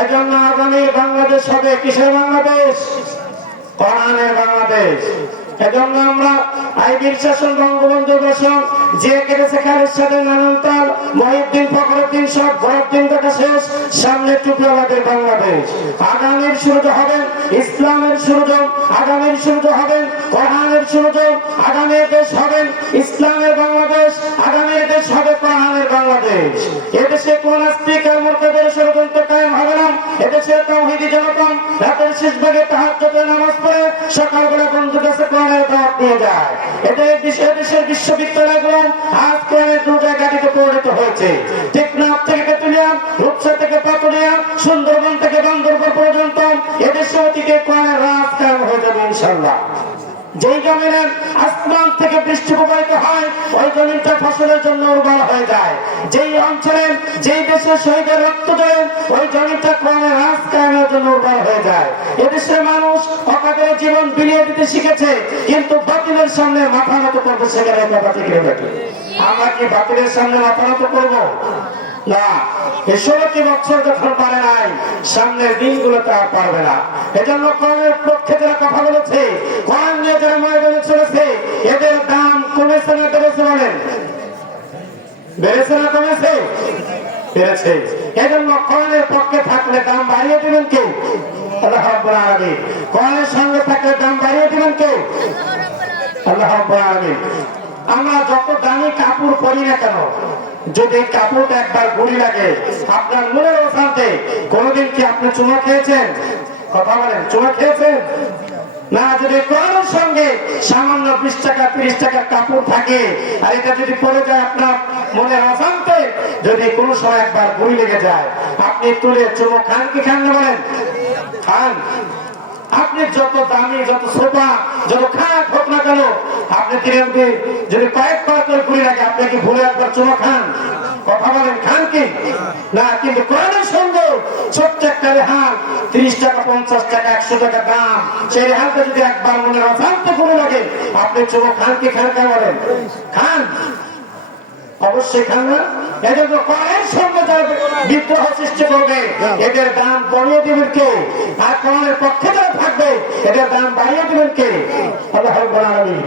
এজন্য আগামী বাংলাদেশ হবে কিসের বাংলাদেশ? কোরআনের বাংলাদেশ। এজন্য আমরা আইবির শাসন, বঙ্গবন্ধু ভাষণ, যে কেটেছে খালেদ সাহেবের নানান্তাল, মহিউদ্দিন, ফখরুদ্দিন, সব ভরদ্দিন দেখা শেষ, সামনে টুপিওয়ালাদের বাংলাদেশ। আগামীর সূর্য হবেন ইসলামের সূর্য, আগামীর সূর্য হবেন কোরআনের সূর্য, আগামী দেশ হবেন ইসলামের বাংলাদেশ, আগামী দেশ হবে কোরআনের বাংলাদেশ। এদেশে কোন স্পিকার মুরতাদের ষড়যন্ত্র কায়েম হবে না। এদেশে তাওহীদি জনতা রাতের শেষ ভাগে তাহাজ্জুদের নামাজ পড়ে সকালবেলা বন্ধুর কাছে কোরআনের দাওয়াত নিয়ে যায়। এদেশের বিশ্ববিদ্যালয়গুলো আজ কোরআনের দুর্জায় গাড়িতে পরিণত হয়েছে। টেকনাফ থেকে তেতুলিয়া, রূপসা থেকে পাতুলিয়া, সুন্দরবন থেকে বান্দরবন পর্যন্ত এদেশে অতীতে কোরআনের রাজ কায়েম হয়ে যাবে ইনশাআল্লাহ। যেই জমিনের আসমান থেকে বৃষ্টি প্রবাহিত হয় ওই জমিনটা ফসলের জন্য উর্বর হয়ে যায়। যেই অঞ্চলের যেই দেশের শহীদের রক্ত দেয় ওই জমিনটা কোরআনের রাজ কায়েমের জন্য উর্বর হয়ে যায়। এদেশের মানুষ অকাতরে জীবন বিলিয়ে দিতে শিখেছে, কিন্তু বাতিলের সামনে মাথা নত করতে শেখে নাই। আমরা কি বাতিলের সামনে মাথা নত করবো না? 16টি বছর যখন পারে নাই, সামনের দিনগুলো তার পারবে না। এজন্য কোরআনের পক্ষে যারা কথা বলেছে, কোরআন নিয়ে যারা ময়দানে চলেছে, এদের দাম কমেছে না বেড়েছে? বলেন, বেড়েছে না কমেছে? বেড়েছে। এজন্য কোরআনের পক্ষে থাকলে দাম বাড়িয়ে দিবেন কে? আল্লাহ রাব্বুল আলামিন। কোরআনের সঙ্গে থাকলে দাম বাড়িয়ে দিবেন কে? আল্লাহ রাব্বুল আলামিন। আমরা যত দামি কাপড় পরি না কেন, যদি কাপড়টা একবার গুড়ি লাগে আপনার মনের অশান্তি, কোনদিন কি আপনি চুমা খেয়েছেন? কথা বলেন, চুমা খেয়েছেন না? যদি কোরআনের সঙ্গে সামান্য 20 টাকা 30 টাকা কাপড় থাকে আর এটা যদি পরে যায় আপনার মনের অশান্তি, যদি কোনো সময় একবার গুড়ি লেগে যায়, আপনি তুলে চুমো খান কি খান না? বলেন, খান। আপনি যত দামি, যত সোফা, যত খারাপ হোক না কেন, আপনি যদি কয়েকবার করে গুলি লাগে, আপনি কি ভুলে একবার চুমা খান? কথা বলেন, খান কি না? কিন্তু কোরআনের সঙ্গে ছোট্ট একটা রেহান, 30 টাকা 50 টাকা 100 টাকা দাম, সেই রেহানটা যদি একবার মনের অশান্তি ভুলে লাগে, আপনি চুমা খান কি খান? কে বলেন, খান? অবশ্যই খান না। এজন্য কোরআনের সঙ্গে যারা বিদ্রোহ সৃষ্টি করবে এদের দাম কমিয়ে দিবেন কে? আর কোরআনের পক্ষে যারা থাকবে এদের দাম বাড়িয়ে দিবেন কে? আল্লাহ রাব্বুল আলামিন।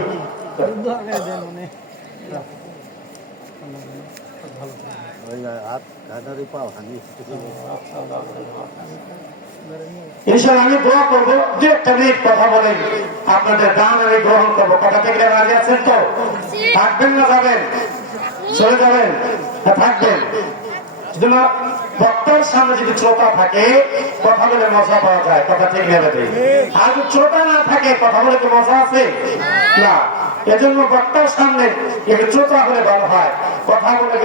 ইনশাআল্লাহ আমি দোয়া করবো, দু একটা মিনিট কথা বলেন, আপনাদের দান আমি গ্রহণ করবো। কথা থেকে রাজি আছেন তো? থাকবেন না যাবেন? চলে যাবেন? থাকবেন। বক্তার সামনে যদি শ্রোতা থাকে কথা বলে মজা পাওয়া যায়। কথা ঠিক নেবে। আর যদি শ্রোতা না থাকে কথা বলে কি মজা আছে? না। এজন্য বক্তার সামনে একটু শ্রোতা হলে ভালো হয়, কথা বলে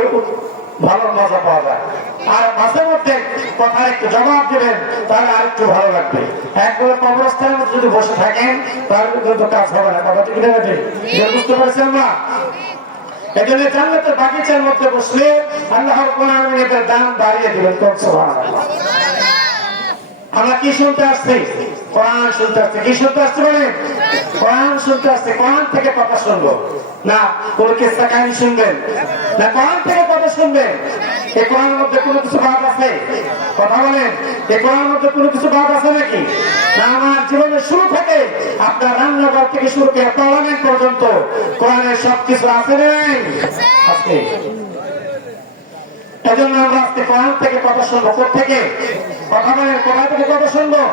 ভালো মজা পাওয়া যায়। আর মাঝে মধ্যে কথার একটু জবাব দেবেন, তাহলে আর একটু ভালো লাগবে। একবারে কবরস্থানের মধ্যে যদি বসে থাকেন তাহলে কিন্তু কাজ হবে না। কথা ঠিক নেবে। বুঝতে পারছেন না? এজন্য জান্নাতের বাগিচার মধ্যে বসলে আল্লাহ রাব্বুল আলামিন এদের দাম বাড়িয়ে দিবেন। সুবহানাল্লাহ। আমরা কি শুনতে আসছি? কোরআন শুনতে আসছি। কি শুনতে আসছি বলেন? কোরআন শুনতে আসছি। কোরআন থেকে কথা শুনবো না কোন কিসসা কাহিনী শুনবেন না, কোরআন থেকে কথা শুনবেন। এই কোরআনের মধ্যে কোনো কিছু বাদ আছে? কথা বলেন, এই কোরআনের মধ্যে কোনো কিছু বাদ আছে নাকি? না। আমার জীবনের শুরু থেকে আপনার রান্নাঘর থেকে শুরু করে পার্লামেন্ট পর্যন্ত কোরআনের সবকিছু আছে নেই? আছে। এজন্য আমরা আজকে কোরআন থেকে কথা শুনবো। কোথেকে? কথা বলেন, কোথা থেকে কথা শুনবো?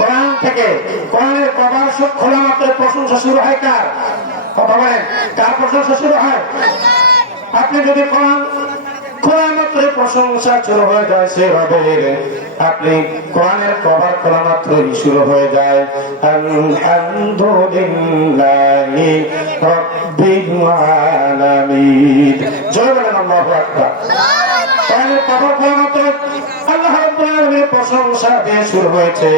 কোরআন থেকে। কোরআনের কভার খোলা মাত্র প্রশংসা শুরু হয় কার? কথা বলেন, কার প্রশংসা শুরু হয়? আপনি যদি কোরআন খোলা মাত্র প্রশংসা শুরু হয়ে যায়, সেভাবে আপনি কোরআনের কভার খোলা মাত্রই শুরু হয়ে যায় আলহামদুলিল্লাহি রাব্বিল আলামিন। জয় বলেন আল্লাহু আকবার। কোরআনের কভার খোলা মাত্র আল্লাহ রাব্বুল আলামিনের প্রশংসা দিয়ে শুরু হয়েছে।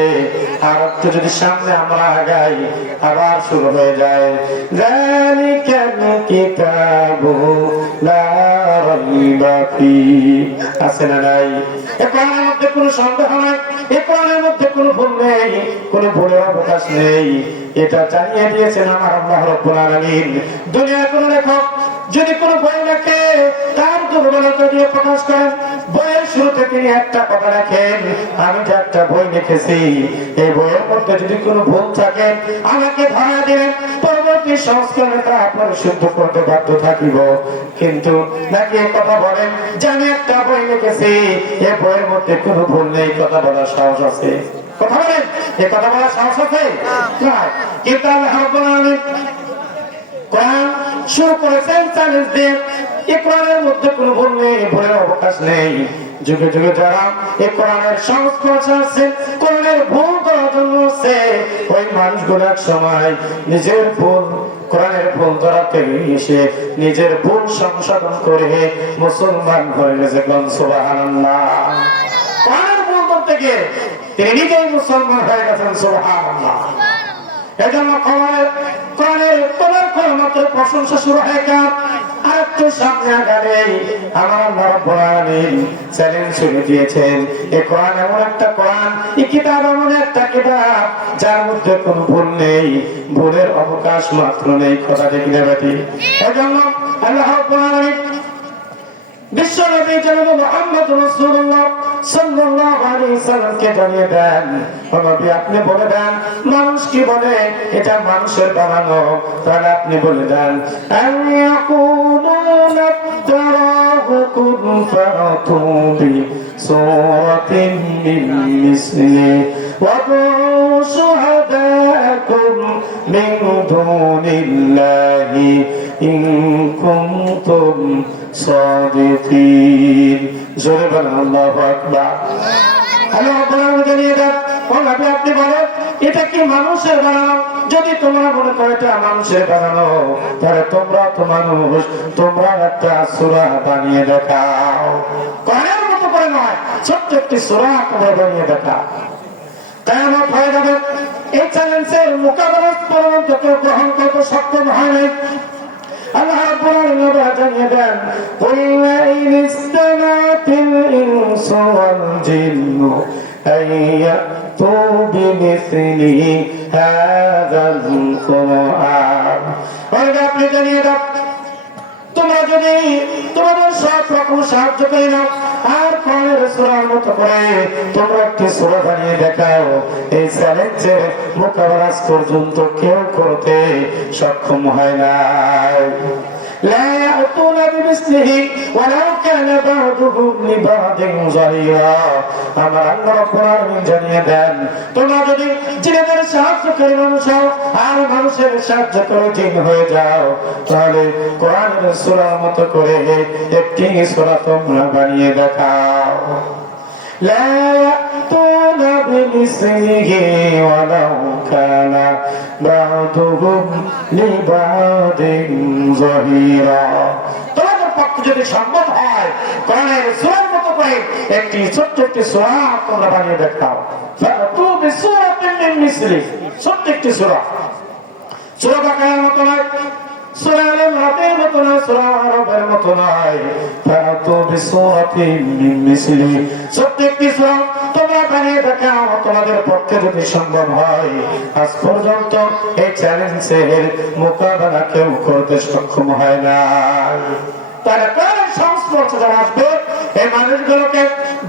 আর একটু যদি সামনে আমরা আগাই আবার শুরু হয়ে যায় যালিকাল কিতাবু লা রাইবা ফীহি। আছে না নাই? এই কোরআনের মধ্যে কোনো সন্দেহ নাই, এই কোরআনের মধ্যে কোনো ভুল নেই, কোনো ভুলের অবকাশ নেই। এটা জানিয়ে দিয়েছেন আমার আল্লাহ রাব্বুল আলামিন। দুনিয়ার কোন লেখক যদি কোনো বই লেখে তার দুর্বলতা দিয়ে প্রকাশ করেন, বইয়ের শুরুতে তিনি একটা কথা লেখেন আমি যে একটা বই লিখেছি, এই বইয়ের মধ্যে যদি কোনো ভুল থাকে আমাকে ধরা দিলেন, পরবর্তী সংস্করণে তা পরিশুদ্ধ করতে বাধ্য থাকিব। কিন্তু নাকি এই কথা বলেন যে আমি একটা বই লিখেছি, এই বইয়ের মধ্যে কোনো ভুল নেই, কথা বলার সাহস আছে? কথা বলেন, এই কথা বলার সাহস আছে? না। কিন্তু আল্লাহ রাব্বুল আলামিন কোরআন শুরু করেছেন চ্যালেঞ্জ দিয়ে। এই কোরআনের মধ্যে কোনো ভুল নেই, ভুলের অবকাশ নেই। যুগে যুগে যারা এই কোরআনের সংস্পর্শ আছেন, কোরআনের ভুল করার জন্য ওই মানুষগুলো এক সময় নিজের ভুল, কোরআনের ভুল ধরাতে এসে নিজের ভুল সংশোধন করে মুসলমান হয়ে গেছে। সুবহানাল্লাহ। কোরআনের ভুল করতে গিয়ে তিনি নিজেই মুসলমান হয়ে গেছেন। সুবহানাল্লাহ। এজন্য কোরআনের তোমার মাত্র প্রশংসা শুরু হয় কার? আর একটু সামনে আগালে আমার আল্লাহ রাব্বুল আলামিন চ্যালেঞ্জ শুরু দিয়েছেন। এই কোরআন এমন একটা কোরআন, এই কিতাব এমন একটা কিতাব যার মধ্যে কোনো ভুল নেই, ভুলের অবকাশ মাত্র নেই। কথা ঠিক না বেটি? এজন্য আল্লাহ রাব্বুল আলামিন বিশ্ব নবী জনাব মুহাম্মদ রাসূলুল্লাহ সাল্লাল্লাহু আলাইহি সাল্লামকে জানিয়ে দেন, নবী আপনি বলে দেন মানুষ কি বলে এটা মানুষের বানানো, তাহলে আপনি বলে দেন আয়াকুলুনা তারাহু কুন ফাতু বি সূরাতিন মিন মিসলি ওয়া শুহাদাকুম মিন দুনিল্লাহি ইন কুনতুম সাদিকিন। জোরে বলেন আল্লাহু আকবার। আল্লাহ আপনাকে জানিয়ে দেন, ও নবী আপনি বলেন এটা কি মানুষের বানানো? যদি তোমরা মনে করো এটা মানুষের বানানো, তাহলে তোমরা তো মানুষ, তোমরা একটা সূরা বানিয়ে দেখাও। কোরআনের মতো করে নয়, ছোট্ট একটি সূরা তোমরা বানিয়ে দেখাও। কিয়ামত হয়ে যাবে। এই চ্যালেঞ্জের মোকাবেলা পর্যন্ত কেউ গ্রহণ করতে সক্ষম হয় নাই। আল্লাহ রাব্বুল আলামিন জানিয়ে দেন কুল ইন ইসতামাতিল ইনসু ওয়াল জিন্নু আইয়াতু বিমিসলি হাযাল কুরআন। আপনি জানিয়ে দেন তোমরা যদি তোমাদের সব রকম সাহায্য করে নাও আর কোরআনের সূরার মতো করে তোমরা একটি সূরা বানিয়ে দেখাও, এই চ্যালেঞ্জের মোকাবেলা পর্যন্ত কেউ করতে সক্ষম হয় না। لا يأتون بمثله ولو كان بعضهم لبعض ظهيرا। আমার আল্লাহ রাব্বুল আলামিন জানিয়ে দেন তোমরা যদি জিনেদের সাহায্য করে মানুষ হও আর মানুষের সাহায্য করে জিন হয়ে যাও, তাহলে কোরআনের সূরার মতো করে একটি সূরা তোমরা বানিয়ে দেখাও। لا يأتون بمثله ولو كان بعضهم لبعض ظهيرا। তোমাদের পক্ষে যদি সম্ভব হয় কোরআনের সূরার মতো করে একটি ছোট্ট একটি সূরা তোমরা বানিয়ে দেখাও। ফাতু বিসূরাতিন মিন মিসলি, ছোট্ট একটি সূরা, সূরা বাকারার মতো নয়, সূরা আল-ইমরানের মতো নয়, সূরা আরবের মতো নয়। ফাতু বিসূরাতিন মিন মিসলি, ছোট্ট একটি সূরা তোমরা বানিয়ে দেখাও। তোমাদের পক্ষে যদি সম্ভব হয়, আজ পর্যন্ত এই চ্যালেঞ্জের মোকাবেলা কেউ করতে সক্ষম হয় না। তারা কোরআনের সংস্পর্শে যারা আসবে এই মানুষগুলোকে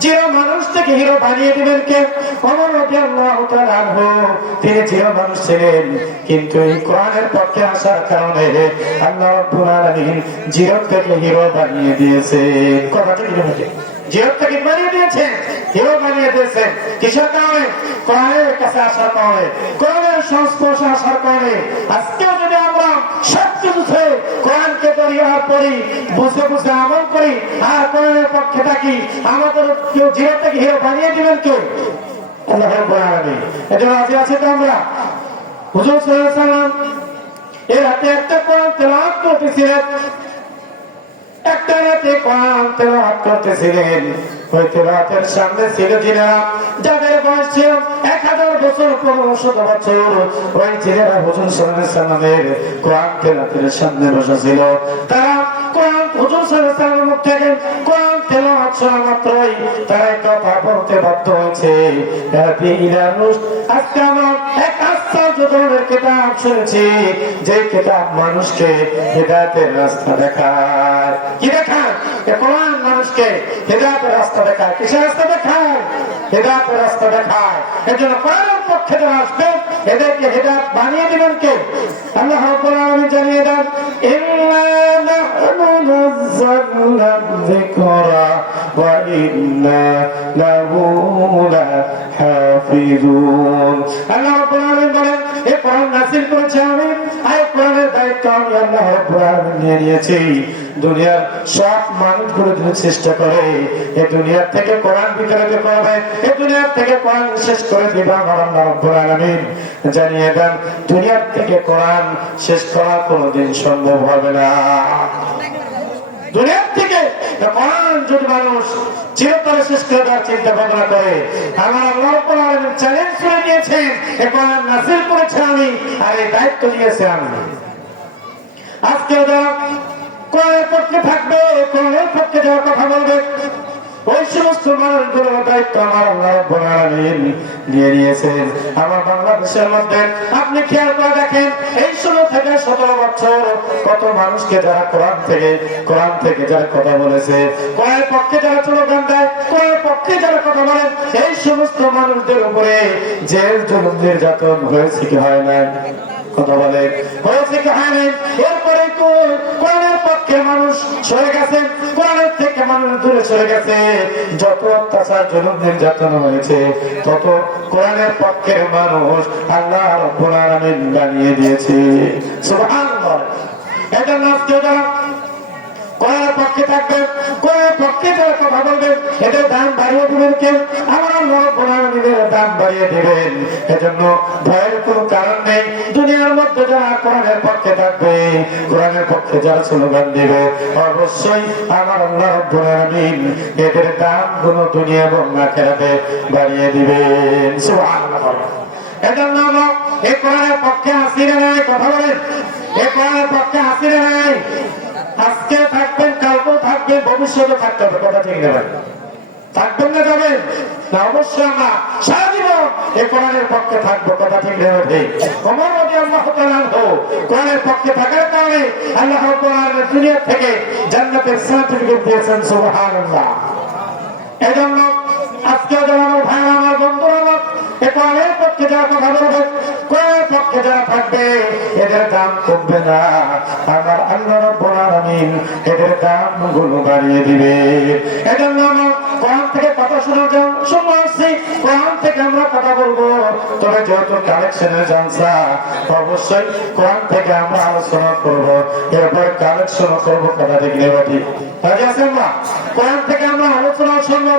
জিরো মানুষ থেকে হিরো বানিয়ে দিবেন কে? ওমর রাদিয়াল্লাহু তাআলা আনহু, তিনি জিরো মানুষ ছিলেন, কিন্তু এই কোরআনের পক্ষে আসার কারণে আল্লাহ রাব্বুল আলামিন জিরো থেকে হিরো বানিয়ে দিয়েছেন। কথাটা কি বলতে? জিরো থেকে বানিয়ে দিয়েছেন, হিরো বানিয়ে দিয়েছেন। কিসের কারণে? কোরআনের কাছে আসার কারণে, কোরআনের সংস্পর্শে আসার কারণে। আজকেও যদি আমরা সবকিছু ছেড়ে কোরআনকে পড়ি আর পড়ি, বুঝে বুঝে আমল করি আর কোরআনের পক্ষে থাকি, আমাদের কেউ জিরো থেকে হিরো বানিয়ে দিবেন কে? আল্লাহ রাব্বুল আলামিন। এজন্য রাজি আছি তো আমরা? হুজুর সাল্লাল্লাহু আলাইহি ওয়াসাল্লাম এর হাতে একটা কোরআন তেলাওয়াত করতেছিলেন, একটা রাতে কোরআন তেলাওয়াত করতেছিলেন। ওই তেলাওয়াতের সামনে ছিল জিনেরা, যাদের বয়স ছিল 1000 বছর 1500 বছর। ওই জিনেরা হুজুর সাল্লাল্লাহু আলাইহি ওয়াসাল্লামের কোরআন তেলাওয়াতের সামনে বসা ছিল। তারা কোরআন হুজুর সাল্লাল্লাহু আলাইহি ওয়াসাল্লামের মুখ থেকে কোরআন তেলাওয়াত শোনা মাত্রই তারা কথা বলতে বাধ্য হয়েছে। আজকে আমরা এক আশ্চর্য ধরনের কিতাব শুনেছি, যে কিতাব মানুষকে হিদায়াতের রাস্তা দেখায়। কি দেখায়? কোরআন মানুষকে হিদায়াতের রাস্তা দেখায়। কিসের রাস্তা দেখায়? হেদায়েতের রাস্তা দেখায়। এজন্য কোরআনের পক্ষে যারা আসবে এদেরকে হেদায়েত বানিয়ে দিবেন কে? আল্লাহ রাব্বুল আলামিন জানিয়ে দেন, ইন্না নাহনু নাযালনা যিকরা ওয়া ইন্না লাহু লাহাফিজুন। আল্লাহ রাব্বুল আলামিন বলেন, এই কোরআন নাযিল করেছি আমি, এই কোরআনের দায়িত্ব আমি আল্লাহ রাব্বুল আলামিন নিয়ে নিয়েছি। দুনিয়ার সব মানুষগুলো যদি চেষ্টা করে এই দুনিয়ার থেকে কোরআন বিতাড়িত করবে, এই দুনিয়ার থেকে কোরআন শেষ করে দিবে আমার আল্লাহ রাব্বুল আলামিন জানিয়ে দেন, দুনিয়ার থেকে কোরআন শেষ করা কোনোদিন সম্ভব হবে না। দুনিয়ার থেকে কোরআন যদি মানুষ চিরতরে শেষ করে দেওয়ার চিন্তা ভাবনা করে, আমার আল্লাহ রাব্বুল আলামিন চ্যালেঞ্জ করে দিয়েছেন, এই কোরআন নাযিল করেছি আমি, আর এই দায়িত্ব নিয়েছি আমি। আজকে যারা কোরআনের পক্ষে থাকবে, কোরআনের পক্ষে যারা কথা বলবে, ওই সমস্ত মানুষগুলোর দায়িত্ব আমার আল্লাহ রাব্বুল আলামিন নিয়ে নিয়েছেন। আমার বাংলাদেশের মধ্যে আপনি খেয়াল করে দেখেন, এই 16 থেকে 17 বছর কত মানুষকে যারা কোরআন থেকে যারা কথা বলেছে, কোরআনের পক্ষে যারা স্লোগান দেয়, কোরআনের পক্ষে যারা কথা বলেন, এই সমস্ত মানুষদের উপরে জেল জুলুম নির্যাতন হয়েছে কি হয় না? কথা বলে হয়েছে কি হয় না? এরপরে তো কোরআনের পক্ষে মানুষ সরে গেছে, কোরআনের থেকে মানুষ দূরে সরে গেছে। যত অত্যাচার জুলুম নির্যাতন হয়েছে, তত কোরআনের পক্ষের মানুষ আল্লাহ রাব্বুল আলামিন বানিয়ে দিয়েছে। সুবহানাল্লাহ। এটা আজকে যারা কোরআনের পক্ষে থাকবে, কোরআনের পক্ষে যারা কথা বলবে, এদের দাম বাড়িয়ে দিবেন কে? আমার আল্লাহ রাব্বুল আলামিনের দাম বাড়িয়ে দিবেন। এজন্য ভয়ের কোনো কারণ নেই। দুনিয়ার মধ্যে যারা কোরআনের পক্ষে থাকবে, কোরআনের পক্ষে যারা স্লোগান দিবে, অবশ্যই আমার আল্লাহ রাব্বুল আলামিন এদের দামগুলো দুনিয়া এবং আখিরাতে বাড়িয়ে দিবেন। সুবহানাল্লাহ। এজন্য আমরা এই কোরআনের পক্ষে আছি না নাই? কথা বলেন, এই কোরআনের পক্ষে আছি না নাই? আজকে থাকবেন, কালকেও থাকবেন, ভবিষ্যতে থাকতে হবে। কথা ঠিক নেবেন, থাকবেন না যাবেন না? অবশ্যই আমরা সারা জীবন এই কোরআনের পক্ষে থাকবো। কথা ঠিক নেবেন। ওমর রাদিয়াল্লাহু তাআলা আনহু কোরআনের পক্ষে থাকার কারণে আল্লাহ রাব্বুল আলামিন দুনিয়া থেকে জান্নাতের সার্টিফিকেট দিয়েছেন। সুবহানাল্লাহ। এজন্য আজকে যারা আমার ভাই, আমার বন্ধুরা, আমার এই কোরআনের পক্ষে যারা কথা বলবে, কোরআনের পক্ষে যারা থাকবে, এদের দাম কমবে না। আমার আল্লাহ রাব্বুল আলামিন এদের দামগুলো বাড়িয়ে দিবে। এজন্য আমরা কোরআন থেকে কথা শুনবো আসছি, কোরআন থেকে আমরা কথা বলবো। তবে যেহেতু কালেকশনের জালসা, অবশ্যই কোরআন থেকে আমরা আলোচনা করবো, এরপরে কালেকশন করবো। কথা ঠিক নেই? ঠিক আছে? আমরা কোরআন থেকে আমরা আলোচনা শুনবো,